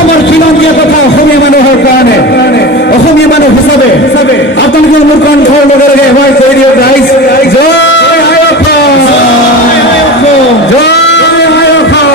অসমৰ খিলঞ্জীয়া কথা অসমীয়া মানুহৰ কাৰণে অসমীয়া মানুহ হিচাপে আপোনালোকে মোৰ কণ্ঠৰ লগে লগে এবাৰ কৈ দিয়ক ৰাইজ, জয় I Assam, Joy I Assam, Joy I Assam,